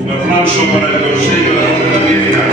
Un aplauso para el Consejo de la Comunidad.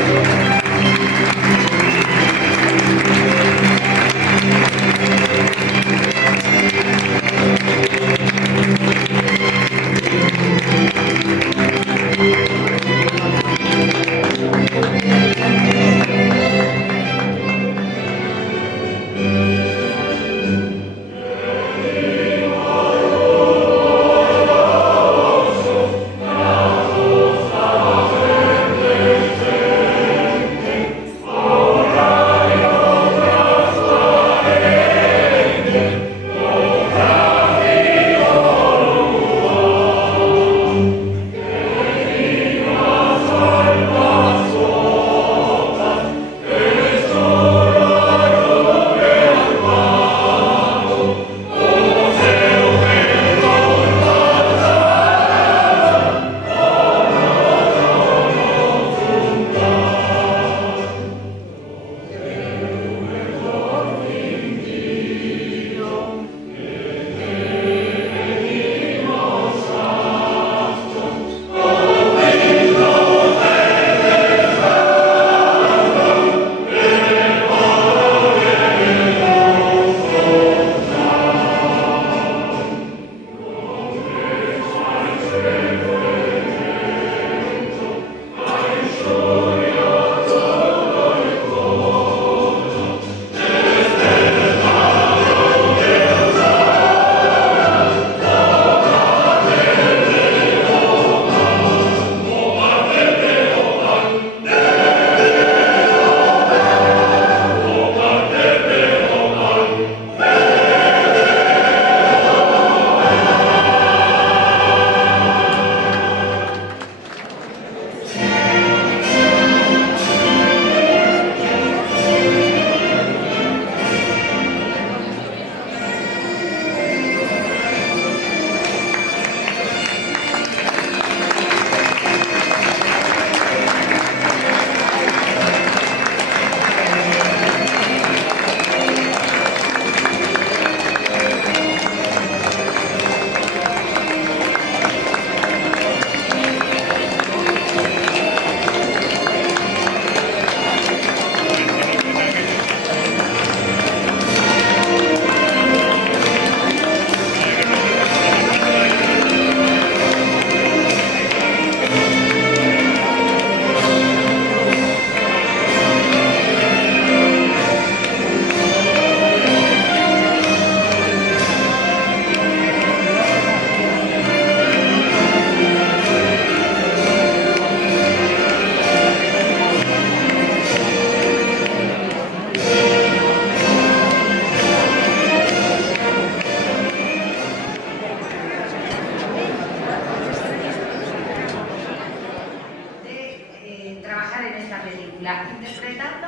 Interpretando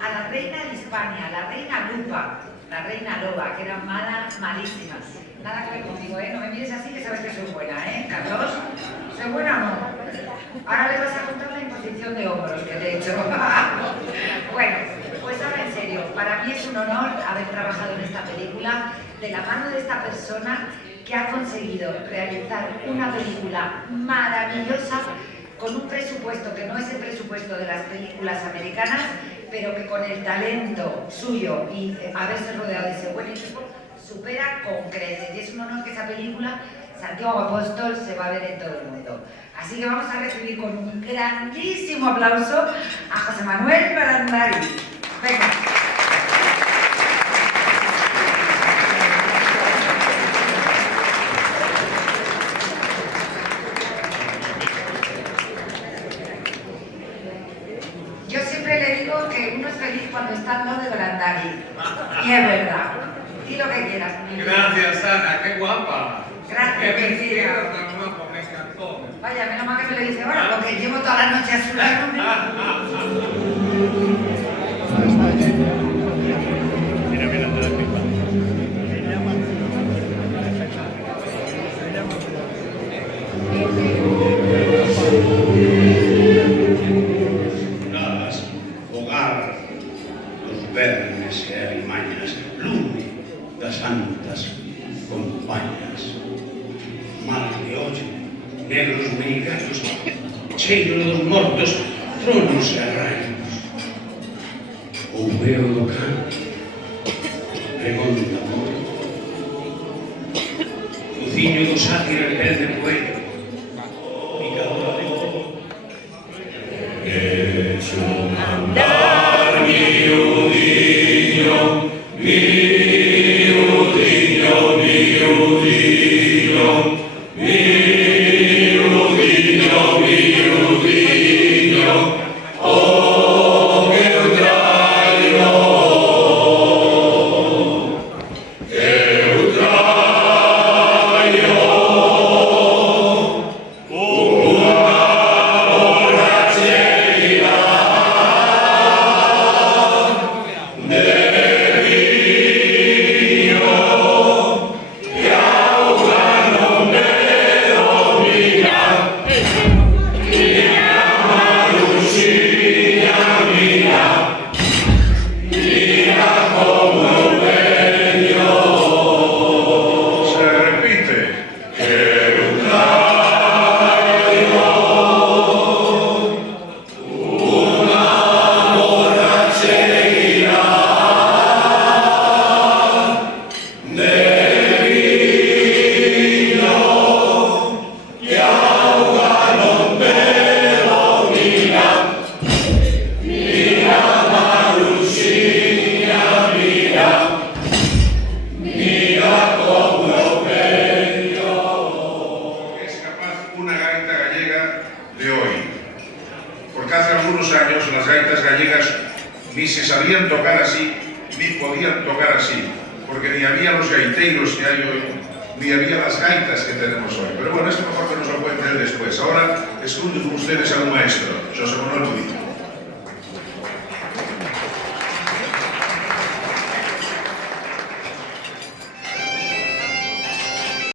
a la reina de Hispania, la reina Lupa, la reina Loba, que eran malísimas. Nada que ver conmigo, ¿eh? No me mires así que sabes que soy buena, ¿eh, Carlos? ¿Soy buena o no? Ahora le vas a contar la imposición de hombros que te he hecho. Bueno, pues ahora en serio, para mí es un honor haber trabajado en esta película de la mano de esta persona que ha conseguido realizar una película maravillosa con un presupuesto que no es el presupuesto de las películas americanas, pero que con el talento suyo y haberse rodeado de ese buen equipo supera con creces. Y es un honor que esa película, Santiago Apóstol, se va a ver en todo el mundo. Así que vamos a recibir con un grandísimo aplauso a José Manuel Brandari. Venga. Yo siempre le digo que uno es feliz cuando está al lado de Brandari. Y es verdad. Di lo que quieras. Gracias, Ana, qué guapa. Gracias, qué vestido querida. tan guapo, me encantó. Vaya, menos mal que me lo dice ahora, porque llevo toda la noche a su lado. Dadas, hogar, os vermes e alimañas, lume das santas compañas. Mal que oyen, negros meigatos, cheiro dos mortos, tronos e arraios. O veo do canto, pregón de amor. Fuciño do sátiro en pel de poeta, picadora de ouro. Hecho mandar miudiño, miudiño, miudiño, miudiño, miudiño, oh meu traidor, eu traio unha borracheira de viño que auga non me domina. Miña Maruxiña, mira, mira como veño. Se repite. Quero traio unha borracheira de viño que auga non me domina. Mira Maruxiña, mira, mira como veño. Es capaz una gaita gallega de hoy. Porque hace algunos años las gaitas gallegas ni se sabían tocar así, ni podían tocar así, porque ni había los gaiteros que hay hoy, ni había las gaitas que tenemos hoy. Pero bueno, esto mejor que nos lo cuente él después. Ahora escuchen ustedes a un maestro, José Manuel Budín.